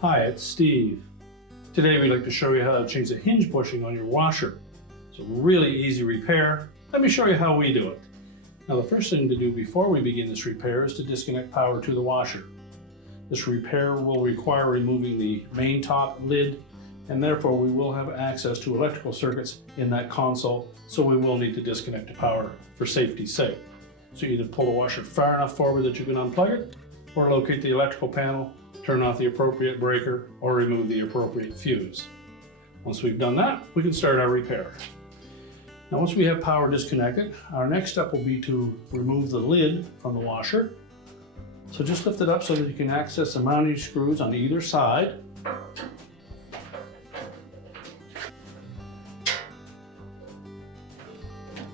Hi, it's Steve. Today we'd like to show you how to change the hinge bushing on your washer. It's a really easy repair. Let me show you how we do it. Now, the first thing to do before we begin this repair is to disconnect power to the washer. This repair will require removing the main top lid, and therefore we will have access to electrical circuits in that console, so we will need to disconnect the power for safety's sake. So either pull the washer far enough forward that you can unplug it, or locate the electrical panel, turn off the appropriate breaker, or remove the appropriate fuse. Once we've done that, we can start our repair. Now, once we have power disconnected, our next step will be to remove the lid from the washer. So just lift it up so that you can access the mounting screws on either side.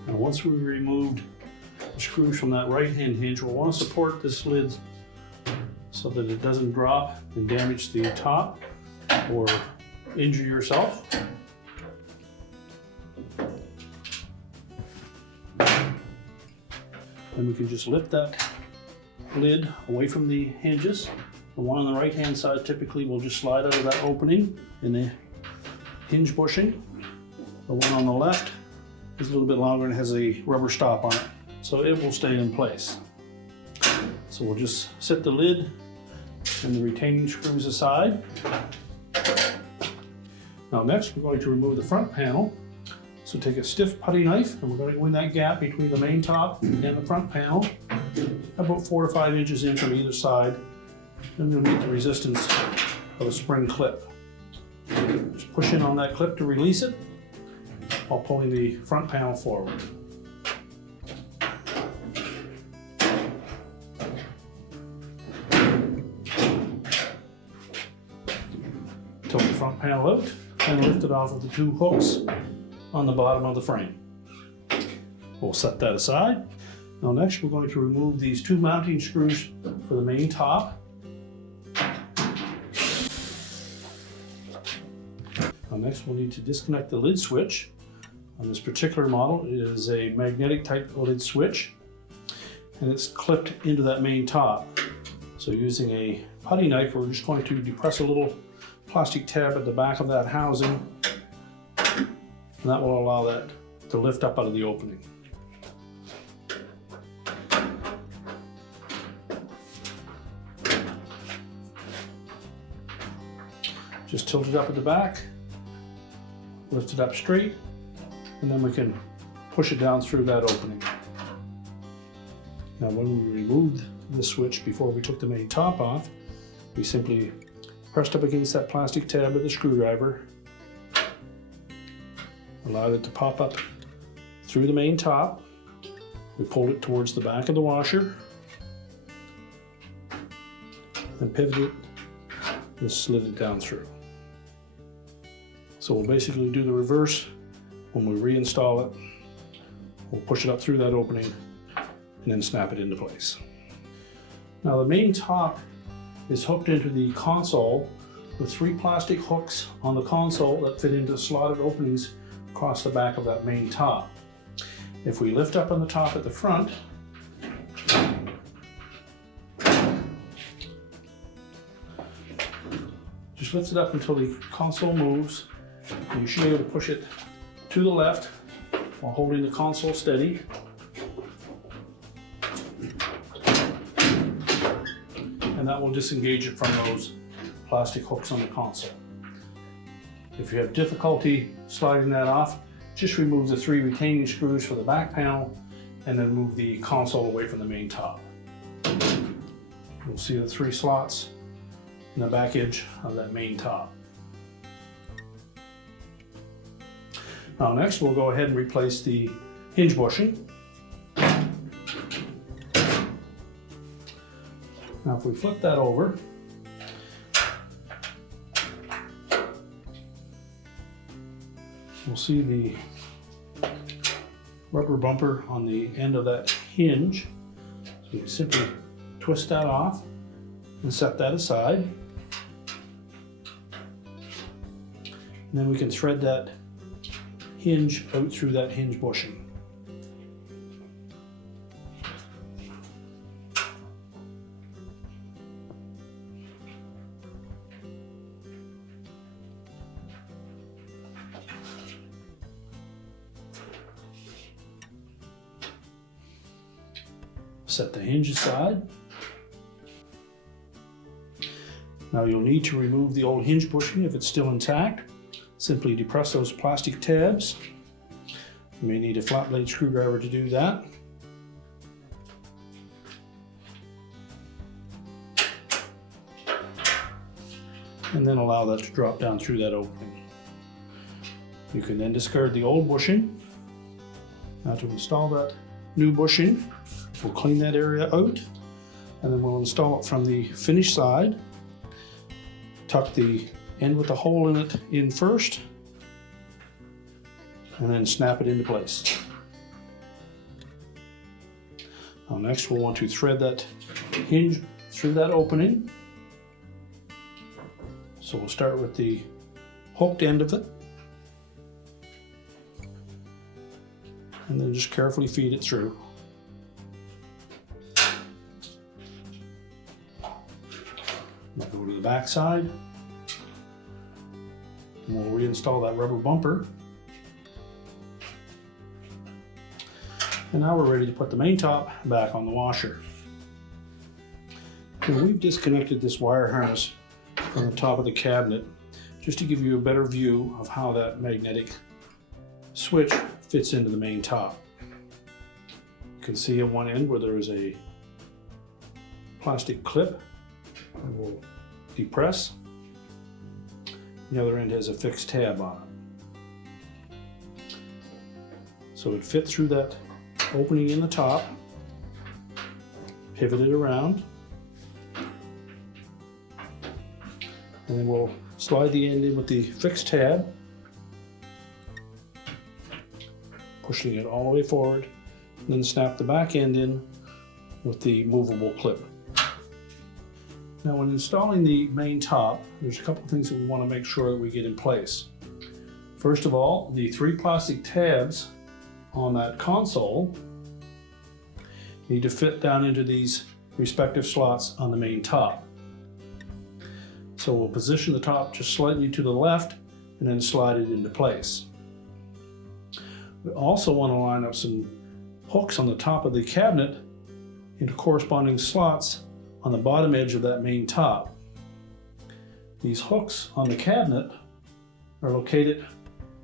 And once we've removed the screws from that right-hand hinge, we'll want to support this lid so that it doesn't drop and damage the top or injure yourself. And we can just lift that lid away from the hinges. The one on the right hand side typically will just slide out of that opening in the hinge bushing. The one on the left is a little bit longer and has a rubber stop on it, so it will stay in place. So we'll just set the lid and the retaining screws aside. Now next, we're going to remove the front panel. So take a stiff putty knife, and we're going to go in that gap between the main top and the front panel, about 4 to 5 inches in from either side. Then you'll meet the resistance of a spring clip. Just push in on that clip to release it while pulling the front panel forward. Tilt the front panel out and lift it off with the 2 hooks on the bottom of the frame. We'll set that aside. Now next, we're going to remove these 2 mounting screws for the main top. Now next, we'll need to disconnect the lid switch. On this particular model, it is a magnetic type lid switch, and it's clipped into that main top. So using a putty knife, we're just going to depress a little plastic tab at the back of that housing, and that will allow that to lift up out of the opening. Just tilt it up at the back, lift it up straight, and then we can push it down through that opening. Now, when we removed the switch before we took the main top off, we simply pressed up against that plastic tab with a screwdriver, allowed it to pop up through the main top. We pulled it towards the back of the washer, and pivoted it and slid it down through. So we'll basically do the reverse when we reinstall it. We'll push it up through that opening and then snap it into place. Now, the main top is hooked into the console with 3 plastic hooks on the console that fit into slotted openings across the back of that main top. If we lift up on the top at the front, just lift it up until the console moves, and you should be able to push it to the left while holding the console steady. And that will disengage it from those plastic hooks on the console. If you have difficulty sliding that off, just remove the 3 retaining screws for the back panel and then move the console away from the main top. You'll see the 3 slots in the back edge of that main top. Now next, we'll go ahead and replace the hinge bushing. Now if we flip that over, we'll see the rubber bumper on the end of that hinge. So you simply twist that off and set that aside. And then we can thread that hinge out through that hinge bushing. Set the hinge aside. Now you'll need to remove the old hinge bushing if it's still intact. Simply depress those plastic tabs. You may need a flat blade screwdriver to do that. And then allow that to drop down through that opening. You can then discard the old bushing. Now to install that new bushing, we'll clean that area out, and then we'll install it from the finished side. Tuck the end with the hole in it in first, and then snap it into place. Now next we'll want to thread that hinge through that opening. So we'll start with the hooked end of it, and then just carefully feed it through. We'll go to the back side, and we'll reinstall that rubber bumper. And now we're ready to put the main top back on the washer. Now we've disconnected this wire harness from the top of the cabinet just to give you a better view of how that magnetic switch fits into the main top. You can see on one end where there is a plastic clip that will depress. The other end has a fixed tab on it. So it fits through that opening in the top, pivot it around, and then we'll slide the end in with the fixed tab, pushing it all the way forward, and then snap the back end in with the movable clip. Now when installing the main top, there's a couple of things that we want to make sure that we get in place. First of all, the 3 plastic tabs on that console need to fit down into these respective slots on the main top. So we'll position the top just slightly to the left and then slide it into place. We also want to line up some hooks on the top of the cabinet into corresponding slots on the bottom edge of that main top. These hooks on the cabinet are located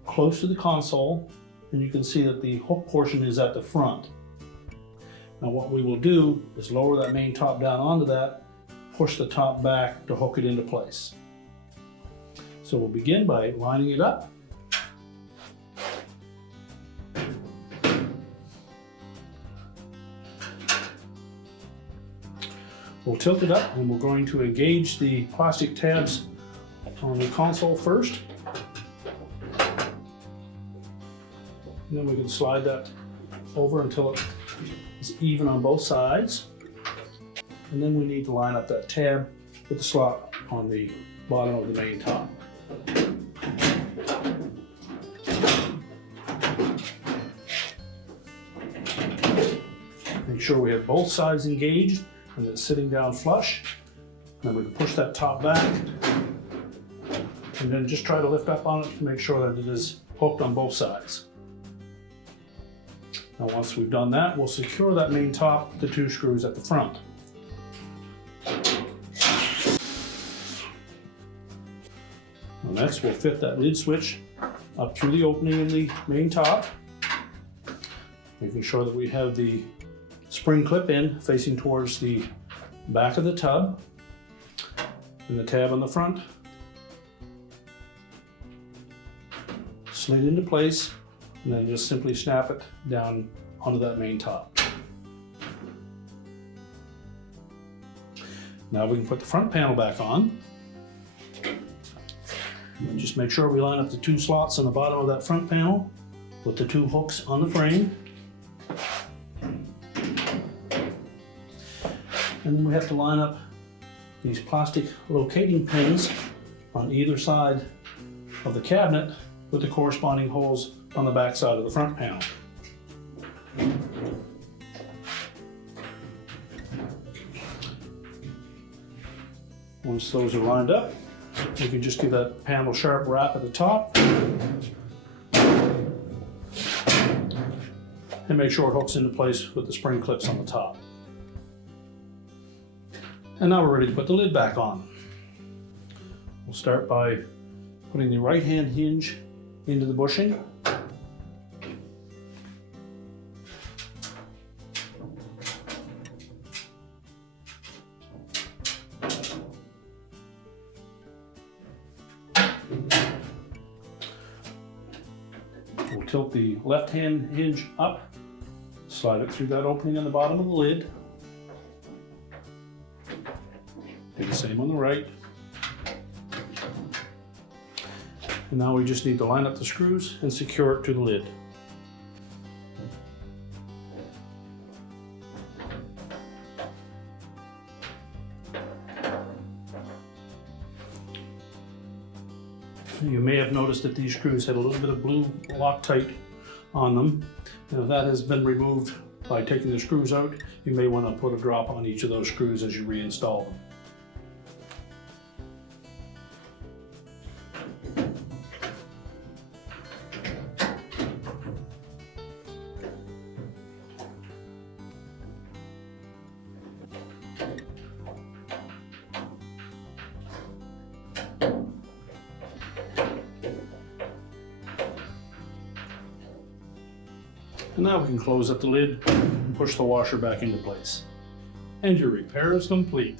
close to the console, and you can see that the hook portion is at the front. Now what we will do is lower that main top down onto that, push the top back to hook it into place. So we'll begin by lining it up. We'll tilt it up, and we're going to engage the plastic tabs on the console first. And then we can slide that over until it is even on both sides. And then we need to line up that tab with the slot on the bottom of the main top. Make sure we have both sides engaged and it's sitting down flush. And then we can push that top back and then just try to lift up on it to make sure that it is hooked on both sides. Now once we've done that, we'll secure that main top with the 2 screws at the front. Now next we'll fit that lid switch up through the opening in the main top, making sure that we have the spring clip in facing towards the back of the tub and the tab on the front. Slid into place, and then just simply snap it down onto that main top. Now we can put the front panel back on. Just make sure we line up the 2 slots on the bottom of that front panel with the 2 hooks on the frame. And then we have to line up these plastic locating pins on either side of the cabinet with the corresponding holes on the back side of the front panel. Once those are lined up, you can just give that panel a sharp wrap at the top and make sure it hooks into place with the spring clips on the top. And now we're ready to put the lid back on. We'll start by putting the right-hand hinge into the bushing. We'll tilt the left-hand hinge up, slide it through that opening on the bottom of the lid. Do the same on the right. And now we just need to line up the screws and secure it to the lid. You may have noticed that these screws had a little bit of blue Loctite on them. And if that has been removed by taking the screws out, you may want to put a drop on each of those screws as you reinstall them. And now we can close up the lid and push the washer back into place. And your repair is complete.